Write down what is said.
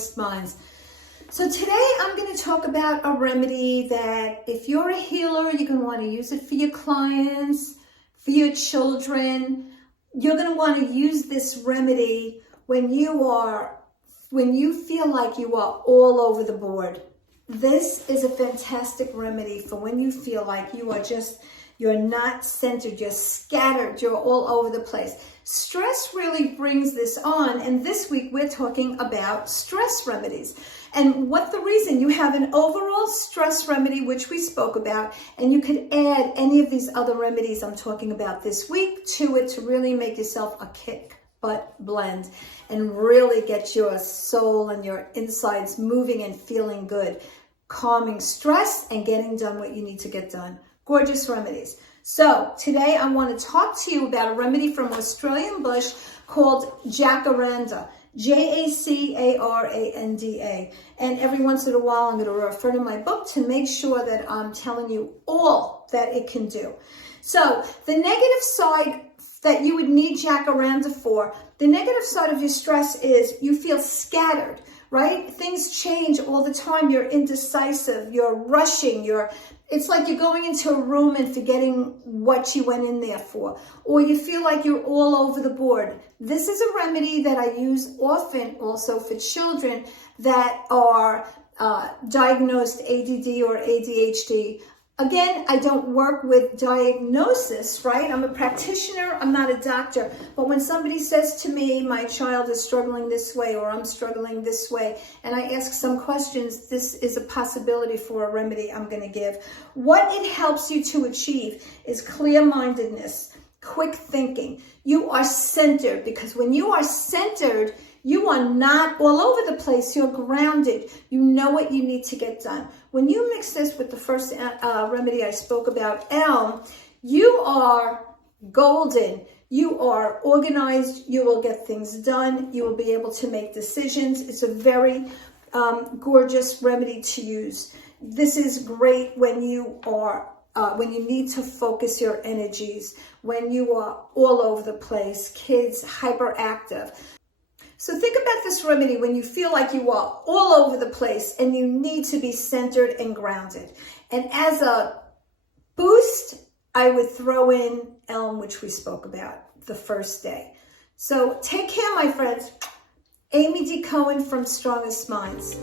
Strongest Minds. So today I'm going to talk about a remedy that if you're a healer, you're going to want to use it for your clients, for your children. You're going to want to use this remedy when you feel like you are all over the board. This is a fantastic remedy for when you feel like you're not centered, you're scattered, you're all over the place. Stress really brings this on, and this week we're talking about stress remedies. And what the reason, you have an overall stress remedy, which we spoke about, and you could add any of these other remedies I'm talking about this week to it to really make yourself a kick butt blend and really get your soul and your insides moving and feeling good, calming stress and getting done what you need to get done. Gorgeous remedies. So today I want to talk to you about a remedy from Australian bush called jacaranda. Jacaranda. And every once in a while I'm going to refer to my book to make sure that I'm telling you all that it can do. So the negative side that you would need jacaranda for, the negative side of your stress is you feel scattered, right? Things change all the time. You're indecisive, you're rushing, it's like you're going into a room and forgetting what you went in there for, or you feel like you're all over the board. This is a remedy that I use often also for children that are diagnosed ADD or ADHD. Again, I don't work with diagnosis, right? I'm a practitioner, I'm not a doctor. But when somebody says to me, my child is struggling this way, or I'm struggling this way, and I ask some questions, this is a possibility for a remedy I'm going to give. What it helps you to achieve is clear-mindedness, quick thinking. You are centered, because when you are centered, you are not all over the place. You're grounded. You know what you need to get done. When you mix this with the first remedy I spoke about, elm, you are golden. You are organized. You will get things done. You will be able to make decisions. It's a very gorgeous remedy to use. This is great when you need to focus your energies, when you are all over the place, kids, hyperactive. So think about this remedy when you feel like you are all over the place and you need to be centered and grounded. And as a boost, I would throw in elm, which we spoke about the first day. So take care, my friends. Amy D. Cohen from Strongest Minds.